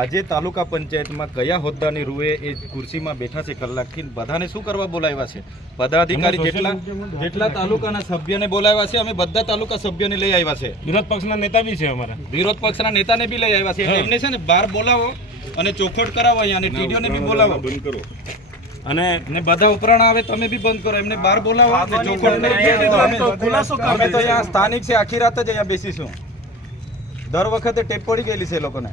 આજે તાલુકા પંચાયતમાં કયા હોદ્દાની રૂએ એ ખુરશીમાં બેઠા છે કલાકથી બધાને શું કરવા બોલાવ્યા છે? પદાધિકારી જેટલા જેટલા તાલુકાના સભ્યને બોલાવ્યા છે અમે બધા તાલુકા સભ્યને લઈ આવ્યા છે. વિરોધ પક્ષના નેતા બી છે અમારા. વિરોધ પક્ષના નેતાને બી લઈ આવ્યા છે. એટલે એમને છે ને બહાર બોલાવો અને ચોખવટ કરાવો અહીંયા અને ટીડીઓને બી બોલાવો. અને ને બધા ઉપરાણ આવે તમે બી બંધ કરો. એમને બહાર બોલાવો કરી અમે અમે તો અહીંયા સ્થાનિક છે આખી રાત જ અહીંયા બેસીશું. દર વખતે ટેપ પડી ગયેલી છે લોકોને.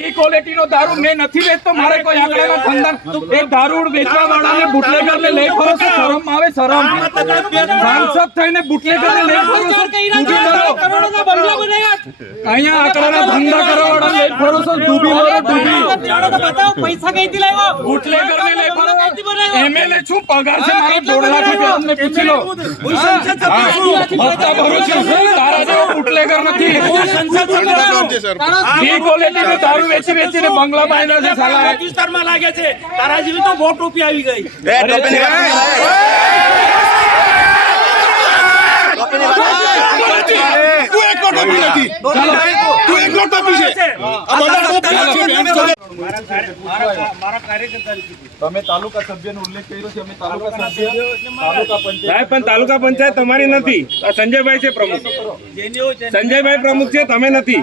એ ક્વોલિટીનો દારૂ મેં નથી વેચતો મારે કોઈ આગળનો ધંધા એ દારૂ વેચવા વાળાને બુટલેગરને લઈ ફરો છો શરમ આવે શરમ સાંસદ થઈને બુટલેગરને લઈ ફરો છો અહીંયા આકડાના ધંધા કરવા વાળા લઈ ફરો છો ડૂબી મરો ડૂબી પૈસા કઈથી લાવ્યો? બુટલેગરને લઈ ફરો. એમએલએ છું પગાર છે? મારો દોઢ લાખ રૂપિયા અમને પૂછી લો. હા, ભરું છું. તારા જેવો બુટલેગર નથી. બી ક્વોલિટીનો દારૂ વેચી વેચીને બંગલા બાંધ્યા છે સાલા. વિસ્તારમાં લાગે છે. તારા જેવી તો બહુ ટોપી આવી ગઈ. તમે તાલુકા સભ્યનો ઉલ્લેખ કર્યો છે અમે તાલુકા સભ્ય તાલુકા પંચાયત. સાહેબ પણ તાલુકા પંચાયત તમારી નથી. સંજયભાઈ છે પ્રમુખ. સંજયભાઈ પ્રમુખ છે તમે નથી.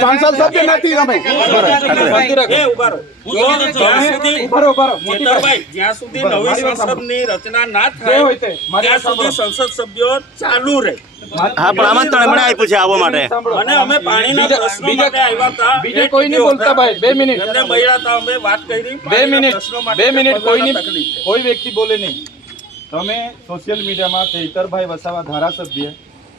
સંસદ સભ્ય. નથી તમે. એ ઊભા રહો. હું કીધું છું, જ્યાં સુધી- ઊભા રહો, ઊભા રહો. મોટી વાત. ચેતરભાઈ, જ્યાં સુધી નવી સંસદની રચના ના થાય હોય તે. મારી ત્યાં સુધી સંસદ સભ્યો ચાલુ રહે. હા પણ આમંત્રણ એમણે આપ્યું છે આવવા માટે. અને અમે પાણીના પ્રશ્નો માટે આવ્યા હતા. બીજે કોઈ નહીં બોલતા ભાઈ બે મિનિટ. એમને મળ્યા હતા અમે વાત કરી. બે મિનિટ બે મિનિટ ખબર કોઈ તકલીફ કોઈ વ્યક્તિ બોલે નહીં. તમે સોશિયલ મીડિયામાં ચૈતરભાઈ વસાવા ધારાસભ્ય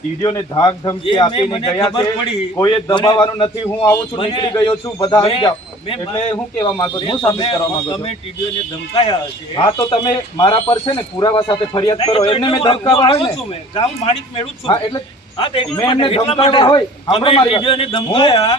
ટીડીઓને ધાક ધમકી આપીને ગયા છે. કોઈએ દબાવવાનું નથી હું આવું છું નીકળી ગયો છું બધા આવી જાઓ એટલે હું કેવા માંગુ છું હું સાબિત કરવા માંગુ છું તમે ટીડીઓને ધમકાયા છે હા તો તમે મારા પર છે ને પુરાવા સાથે ફરિયાદ કરો એમને મેં ધમકાવા હોય ને. ગામ માણિક મેળું છું હા એટલે મેં એમને માટે. હોય. વાત. ટીડીઓને ધમકાયા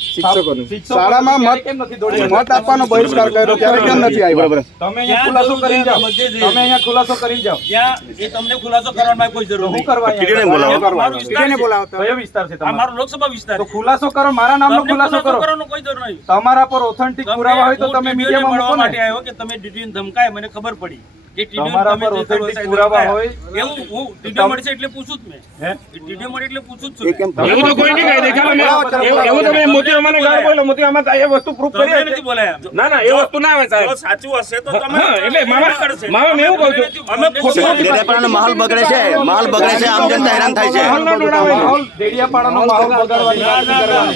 શિક્ષકોની. શાળામાં મત- ત્યારે કેમ નથી દોડી આવ્યા? મત આપવાનો બહિષ્કાર કર્યો ત્યારે કેમ નથી આવ્યા? બરાબર. તમે અહીંયા ખુલાસો જવું જાઓ ત્યાં બધે જઈએ. તમે અહીંયા ખુલાસો કરીને જાઓ. એ તમને ખુલાસો કરવાની કોઈ જરૂર હું નહીં. કરવા બોલાવો. વિસ્તાર છે. કયો વિસ્તાર છે તમારો? મારો લોકસભા વિસ્તાર તો ખુલાસો કરો મારા નામનો ખુલાસો કરો. કરવાનો કોઈ જરૂર નહીં. તમારા પર ઓથેન્ટિક પુરાવા હોય તો તમે મીડિયામાં મળવા મૂકો માટે આવ્યો કે તમે ધમકાય મને ખબર પડી. કે તમારા તમે પર જે પુરાવા હોય. એવું હું ટીડીઓ મળશે એટલે પૂછું જ મેં. હે? ટીડીઓ મળે એટલે પૂછું જ છું. એવું તો કોઈ નહીં કહી દે ચાલો મેં એવું તમે મોતી અમાને ગાળ બોલો મોતી આમાં એ વસ્તુ પ્રૂફ કરી નથી બોલાયા ના ના એ વસ્તુ ના આવે સાહેબ. સાચું હશે તો તમે એટલે મામા- મામા મેં એવું કહું છું. અમે ખોટું નથી ડેડિયાપાડાનો માહોલ બગડે છે માહોલ બગડે છે આમ જનતા હેરાન થાય છે. માહોલ માહોલ. ડેડિયાપાડાનો માહોલ બગાડવાની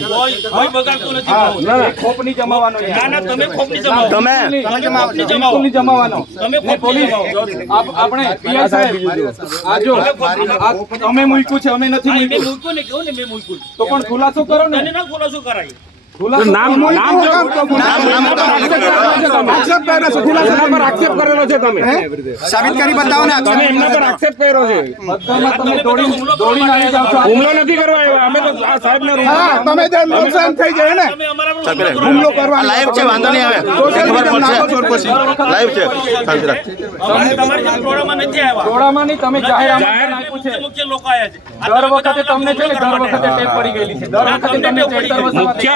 કોઈ કોઈ બગાડતું નથી ના ખોપની જમાવવાનો ના ના તમે ખોપની જમાવો. તમે તમે જમાવો. જમાવાનો. તમે ખોપની આપણે પીઆઈ સાહેબ આ જો અમે મૂક્યું છે અમે નથી મૂક્યું. મૂક્યું ને કહું ને મેં મૂક્યું? તો પણ ખુલાસો કરો ને. ના ખુલાસો કરાય. નામ નામ જો નામ નામ આક્ષેપ કર્યો છે ખુલાસો પર આક્ષેપ કરેલો છે તમે. સાબિત કરી બતાવો ને તમે એમના પર આક્ષેપ કર્યો છે. બધામાં તમે દોડી દોડીને આવી જાઓ છો. હુમલો નથી કરવા આવ્યા. અમે તો આ સાહેબને હા તમે જેમ નુકસાન થઈ જાય ને. હુમલો કરવા આ લાઈવ છે વાંધો નહીં આવે. સોશિયલ મીડિયા નાખો પડશે પછી. લાઈવ છે શાંતિ તમારી ટોળામાં નથી આવ્યા. ટોળામાં નહીં તમે જાહેર મુખ્ય મુખ્ય લોકો આવ્યા છે. દર વખતે તમને છે ને દર વખતે ટેપ પડી ગયેલી છે. દર વખતે તમને ચેતર મુખ્ય.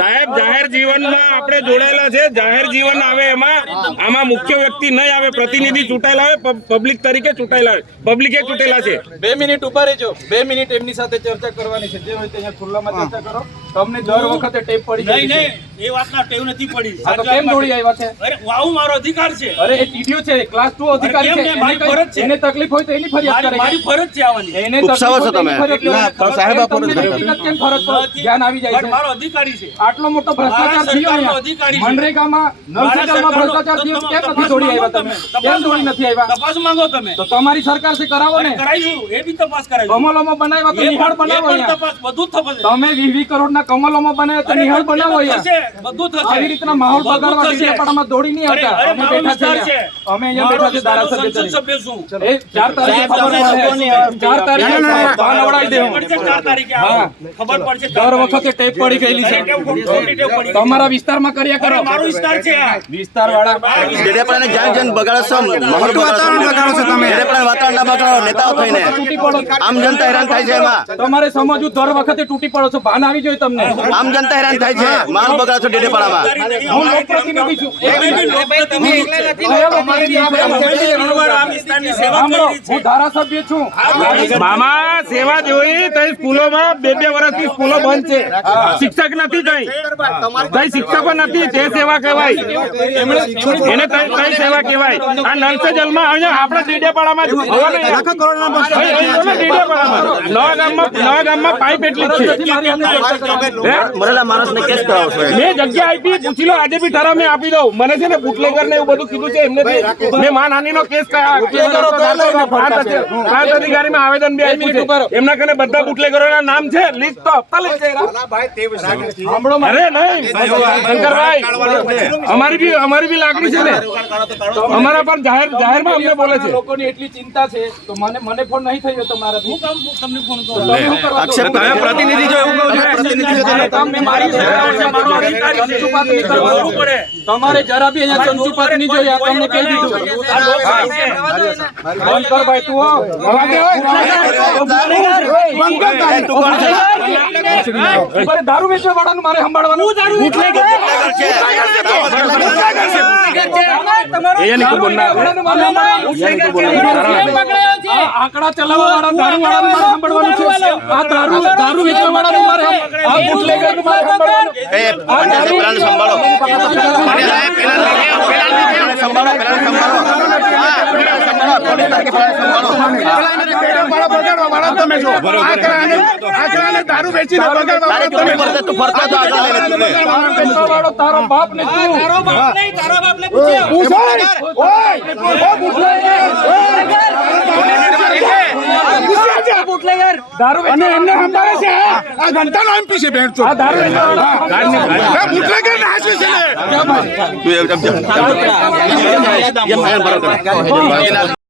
સાહેબ જાહેર જીવનમાં આપણે જોડાયેલા છે. જાહેર જીવન આવે એમાં. આમાં મુખ્ય વ્યક્તિ નહીં આવે પ્રતિનિધિ ચૂંટાયેલા આવે પબ્લિક તરીકે ચૂંટાયેલા આવે પબ્લિકે ચૂંટેલા છે. બે મિનિટ ઊભા રહેજો. બે મિનિટ એમની સાથે ચર્ચા કરવાની છે. જે હોય તે અહીંયા ખુલ્લામાં ચર્ચા કરો. તમને દર વખતે ટેપ પડી જાય છે. નહીં. એ વાતના ટેવ નથી પડી. આ તો કેમ દોડી આવ્યા છે? અરે વાવ મારો અધિકાર છે. અરે એ ટીડીઓ છે ક્લાસ 2 અધિકારી છે? મારી ફરજ છે. એને તકલીફ હોય તો એની ફરિયાદ કરે. મારી ફરજ છે આવવાની. એને ઉપસાવો છો તો તમે? ના, સાહેબ આ ફરજ કેમ ફરજ પર ધ્યાન આવી જાય છે. મારો અધિકારી છે. આટલો મોટો ભ્રષ્ટાચાર થયો અહીંયા. અધિકારી છે. મનરેગામાં સરકારનો- ભ્રષ્ટાચાર થયો કેમ નથી દોડી માંગો આવ્યા તમે. કેમ દોડી નથી આવ્યા? તપાસ માંગો તમે. તો તમારી સરકાર છે કરાવો ને. કરાઈશું એ બી તપાસ કરાઈશું કમલોમાં બનાવ્યા તો નિહાળ બનાવો અહીંયા. તપાસ બધું જ થશે તમે વીસ વીસ કરોડના કમલોમાં બનાવ્યા તો નિહાળ બનાવો અહીંયા. બધું થશે. આવી રીતના માહોલ બધું બગાડવા થશે. ડેડિયાપાડામાં દોડી નહીં આવતા. અમે બેઠા વિસ્તાર છે છે. અમે અહીંયા બેઠા છે ધારાસભ્ય તરીકે. છું. એ ચાર તારીખે ખબર પડશે. તારીખે ભાન અવડાવી દે હું. તારીખે ખબર પડશે દર વખતે ટેપ પડી ગયેલી અરે, ટેવ ખોટી- ખોટી ટેવ પડી ગઈ. તમારા વિસ્તારમાં કર્યા કરો. મારો વિસ્તાર છે વિસ્તાર વાળા ડેડિયાપાડાને જાણ જાણ બગાડો છો માહોલ બગાડો છો. ડેડિયાપાડાનું વાતાવરણ ના બગાડો નેતાઓ થઈને. આમ જનતા હેરાન થાય છે એમાં. તમારે સમજવું દર વખતે તૂટી પડો છો. ભાન આવી જોઈએ તમને. આમ જનતા હેરાન થાય છે. માહોલ બગાડો લોકપ્રતિનિધિ છું છું મામા સેવા જોઈ તઈ સ્કૂલોમાં બે બે વર્ષથી સ્કૂલો બંધ છે શિક્ષક નથી તઈ તઈ શિક્ષકો નથી તે સેવા કહેવાય એને તઈ સેવા કહેવાય આ નલસે જલમાં અહીંયા આપણે ડેડિયાપાડામાં નવા ગામમાં નવા ગામમાં પાઇપ એટલી જ છે? મરેલા માણસને કેસ કરાવો છો મેં જગ્યા આપી પૂછી લો આજે બી ઠરાવ મેં આપી દઉં. મને છે ને બુટલેગર ને એવું બધું કીધું છે એમને મેં માનહાનિ નો કેસ પ્રાંત અધિકારી માં આવેદન બી આપ્યું છે. એમના કને બધા બુટલેગરોના નામ છે. લિસ્ટ તો આપતા લઈ જાય અરે નહીં. શંકરભાઈ અમારી બી અમારી બી લાગણી છે ને. અમારા પર જાહેર જાહેરમાં અમને બોલે છે. લોકોની એટલી ચિંતા છે તો મને મને ફોન નહીં થયો તમારા હું કામ તમને ફોન કરો. પ્રતિનિધિ જો એવું કહું છો પ્રતિનિધિ છે મારે સેવા છે, મારો અધિકાર છે. કરવાનો. કરવું પડે તમારે જરા બી અહીંયા ચંચુપાત નહીં જોઈએ આ તમને કહી દીધું. આ લોકશાહી છે. બંધ કર ભાઈ તું આવ. એ તું કોણ છે અરે દારૂ વેચવા વાળાનું મારે સંભાળવાનું? એની કોઈ બોલના વાળાનું મારે સંભાળવાનું. આ આંકડા ચલાવવા વાળા દારૂ છે આ દારૂ દારૂ વેચવા વાળાનું મારે આ bootleggerનું મારે સંભાળવાનું એ સંભાળો સંભાળો સંભાળો દારૂ વાળો તારો બાપ ને તારો બાપ ને તારો. દારૂ અને એમને સંભાળે છે આ ઘંટાનો એમપી છે ભેણ આ દારૂ વેચવા વાળો બુટલેગર છે. ને તું એમ એમ.